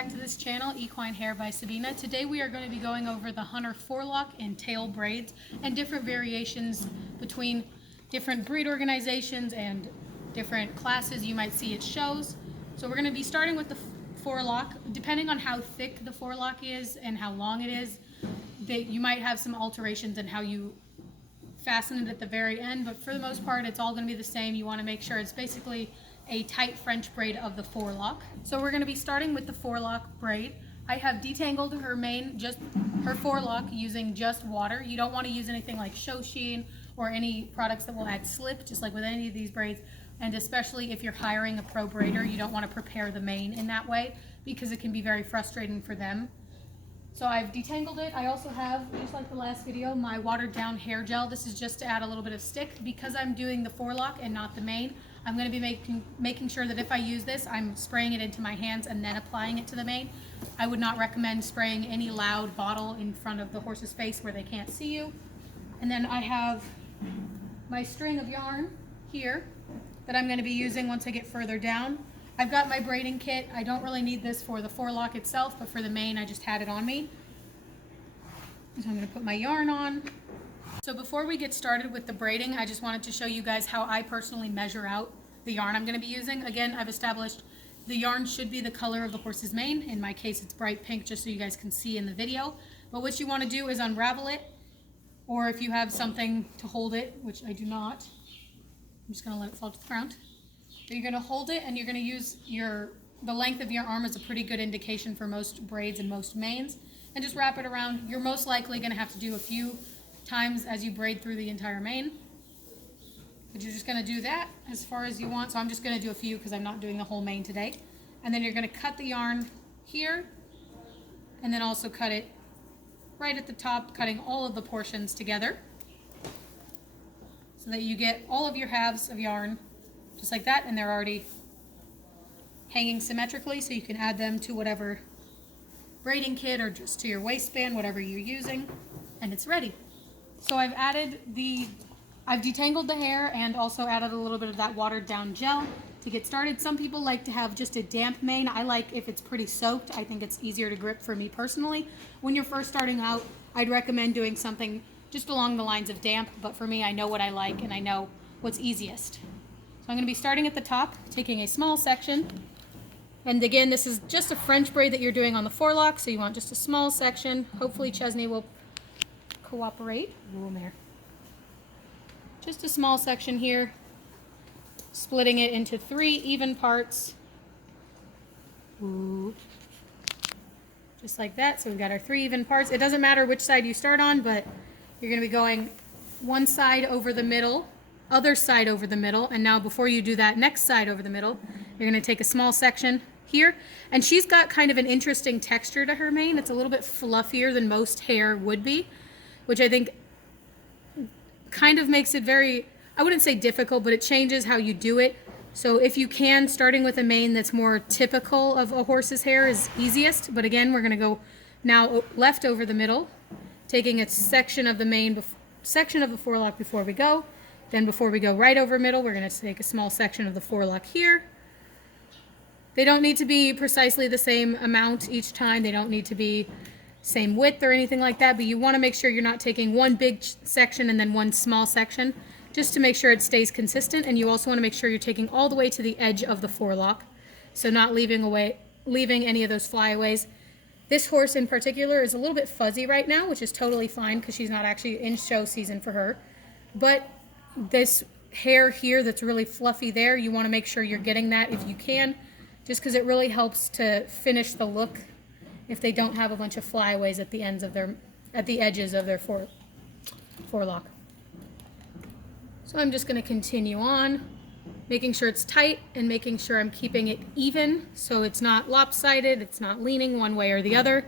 back to this channel, Equine Hair by Sabina. Today we are going to be going over the Hunter forelock and tail braids and different variations between different breed organizations and different classes you might see at shows. So we're going to be starting with the forelock. Depending on how thick the forelock is and how long it is, you might have some alterations in how you fasten it at the very end, but for the most part it's all going to be the same. You want to make sure it's basically a tight French braid of the forelock. So we're going to be starting with the forelock braid. I have detangled her mane, just her forelock, using just water. You don't want to use anything like show sheen or any products that will add slip, just like with any of these braids. And especially if you're hiring a pro braider, you don't want to prepare the mane in that way because it can be very frustrating for them. So I've detangled it. I also have, just like the last video, my watered down hair gel. This is just to add a little bit of stick. Because I'm doing the forelock and not the mane, I'm going to be making sure that if I use this, I'm spraying it into my hands and then applying it to the mane. I would not recommend spraying any loud bottle in front of the horse's face where they can't see you. And then I have my string of yarn here that I'm going to be using once I get further down. I've got my braiding kit. I don't really need this for the forelock itself, but for the mane I just had it on me. So I'm going to put my yarn on. So before we get started with the braiding, I just wanted to show you guys how I personally measure out the yarn I'm going to be using. Again, I've established the yarn should be the color of the horse's mane. In my case, it's bright pink, just so you guys can see in the video. But what you want to do is unravel it, or if you have something to hold it, which I do not, I'm just going to let it fall to the ground. So you're going to hold it, and you're going to use the length of your arm as a pretty good indication for most braids and most manes, and just wrap it around. You're most likely going to have to do a few times as you braid through the entire mane, but you're just going to do that as far as you want. So I'm just going to do a few because I'm not doing the whole mane today. And then you're going to cut the yarn here, and then also cut it right at the top, cutting all of the portions together so that you get all of your halves of yarn just like that, and they're already hanging symmetrically, so you can add them to whatever braiding kit or just to your waistband, whatever you're using, and it's ready. So I've detangled the hair and also added a little bit of that watered down gel to get started. Some people like to have just a damp mane. I like if it's pretty soaked. I think it's easier to grip for me personally. When you're first starting out, I'd recommend doing something just along the lines of damp, but for me, I know what I like and I know what's easiest. So I'm going to be starting at the top, taking a small section. And again, this is just a French braid that you're doing on the forelock, so you want just a small section. Hopefully Chesney will cooperate. Ooh, there. Just a small section here, splitting it into 3 even parts. Ooh. Just like that. So we've got our 3 even parts. It doesn't matter which side you start on, but you're going to be going one side over the middle, other side over the middle, and now before you do that next side over the middle, you're going to take a small section here. And she's got kind of an interesting texture to her mane. It's a little bit fluffier than most hair would be, which I think kind of makes it very, I wouldn't say difficult, but it changes how you do it. So if you can, starting with a mane that's more typical of a horse's hair is easiest. But again, we're going to go now left over the middle, taking a section of the mane, section of the forelock before we go. Then before we go right over middle, we're going to take a small section of the forelock here. They don't need to be precisely the same amount each time. They don't need to be same width or anything like that, but you want to make sure you're not taking one big section and then one small section, just to make sure it stays consistent. And you also want to make sure you're taking all the way to the edge of the forelock, so not leaving any of those flyaways. This horse in particular is a little bit fuzzy right now, which is totally fine because she's not actually in show season for her. But this hair here that's really fluffy there, you want to make sure you're getting that if you can, just because it really helps to finish the look if they don't have a bunch of flyaways at the edges of their forelock. So I'm just going to continue on, making sure it's tight and making sure I'm keeping it even so it's not lopsided, it's not leaning one way or the other.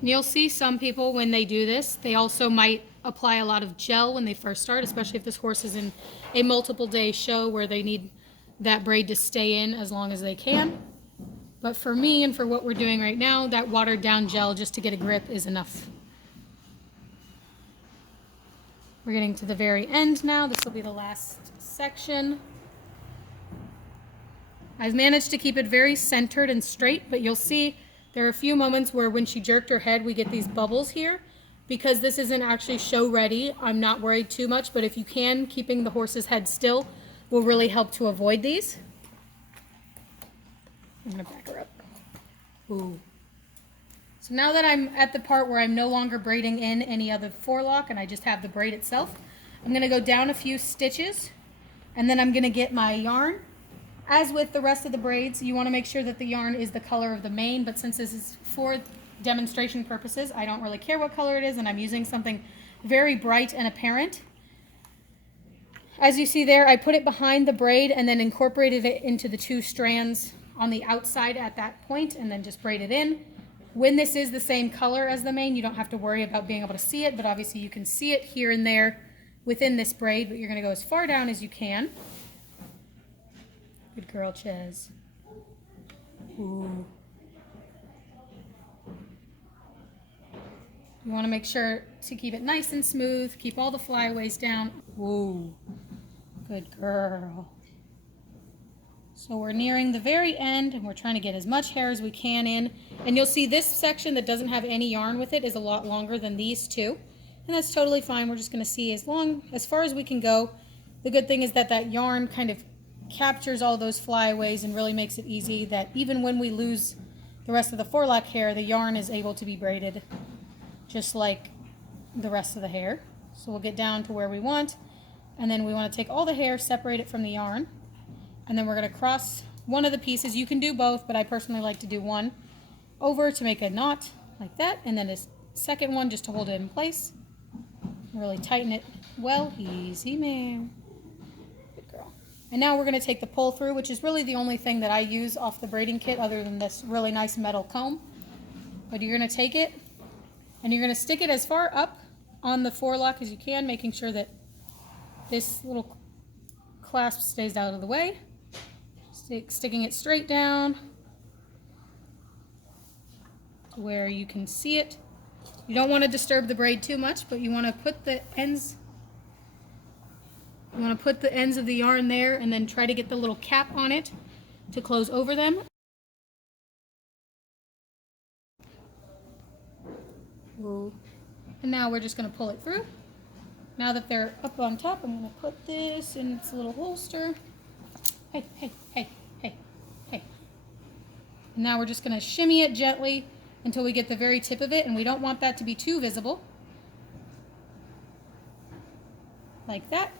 And you'll see some people when they do this, they also might apply a lot of gel when they first start, especially if this horse is in a multiple day show where they need that braid to stay in as long as they can. But for me and for what we're doing right now, that watered down gel just to get a grip is enough. We're getting to the very end now. This will be the last section. I've managed to keep it very centered and straight, but you'll see there are a few moments where when she jerked her head, we get these bubbles here. Because this isn't actually show ready, I'm not worried too much, but if you can, keeping the horse's head still will really help to avoid these. I'm gonna back her up. Ooh. So now that I'm at the part where I'm no longer braiding in any other forelock and I just have the braid itself, I'm gonna go down a few stitches and then I'm gonna get my yarn. As with the rest of the braids, you wanna make sure that the yarn is the color of the mane, but since this is for demonstration purposes, I don't really care what color it is, and I'm using something very bright and apparent. As you see there, I put it behind the braid and then incorporated it into the two strands on the outside at that point and then just braided in. When this is the same color as the mane, you don't have to worry about being able to see it, but obviously you can see it here and there within this braid, but you're gonna go as far down as you can. Good girl, Ches. Ooh. You want to make sure to keep it nice and smooth, keep all the flyaways down. Ooh. Good girl. So we're nearing the very end and we're trying to get as much hair as we can in. And you'll see this section that doesn't have any yarn with it is a lot longer than these two. And that's totally fine. We're just going to see as far as we can go. The good thing is that that yarn kind of captures all those flyaways and really makes it easy that even when we lose the rest of the forelock hair, the yarn is able to be braided just like the rest of the hair. So we'll get down to where we want, and then we want to take all the hair, separate it from the yarn, and then we're going to cross one of the pieces. You can do both, but I personally like to do one over to make a knot like that, and then a second one just to hold it in place. Really tighten it well. Easy, man. Good girl. And now we're going to take the pull through, which is really the only thing that I use off the braiding kit other than this really nice metal comb. But you're going to take it and you're going to stick it as far up on the forelock as you can, making sure that this little clasp stays out of the way. Sticking it straight down to where you can see it. You don't want to disturb the braid too much, but you want to put the ends of the yarn there and then try to get the little cap on it to close over them. Ooh. And now we're just going to pull it through. Now that they're up on top, I'm going to put this in its little holster. Hey, hey, hey, hey, hey. And now we're just going to shimmy it gently until we get the very tip of it, and we don't want that to be too visible. Like that.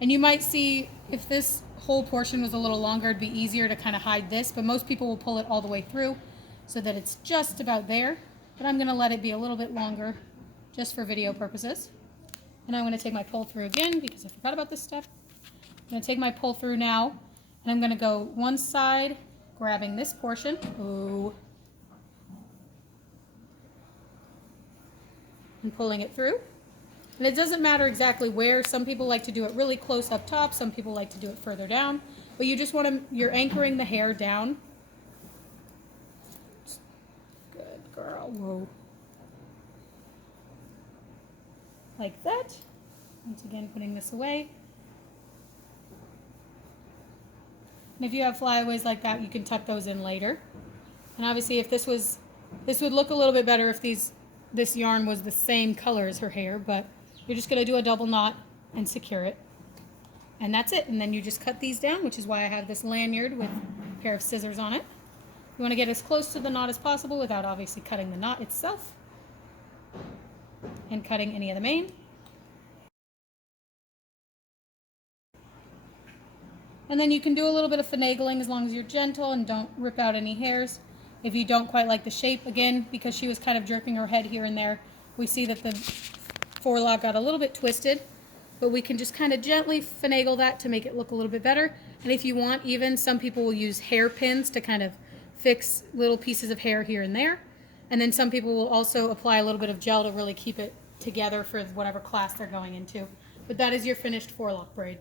And you might see if this whole portion was a little longer, it'd be easier to kind of hide this, but most people will pull it all the way through so that it's just about there. But I'm going to let it be a little bit longer just for video purposes. And I'm going to take my pull through again because I forgot about this stuff. I'm going to take my pull through now, and I'm going to go one side, grabbing this portion. Ooh. And pulling it through. And it doesn't matter exactly where. Some people like to do it really close up top. Some people like to do it further down. But you just want to, you're anchoring the hair down. Good girl. Whoa. Like that. Once again, putting this away. And if you have flyaways like that, you can tuck those in later. And obviously if this would look a little bit better if this yarn was the same color as her hair, but you're just going to do a double knot and secure it. And that's it. And then you just cut these down, which is why I have this lanyard with a pair of scissors on it. You want to get as close to the knot as possible without obviously cutting the knot itself and cutting any of the mane. And then you can do a little bit of finagling as long as you're gentle and don't rip out any hairs. If you don't quite like the shape, again, because she was kind of jerking her head here and there, we see that the forelock got a little bit twisted, but we can just kind of gently finagle that to make it look a little bit better. And if you want, even some people will use hair pins to kind of fix little pieces of hair here and there. And then some people will also apply a little bit of gel to really keep it together for whatever class they're going into. But that is your finished forelock braid.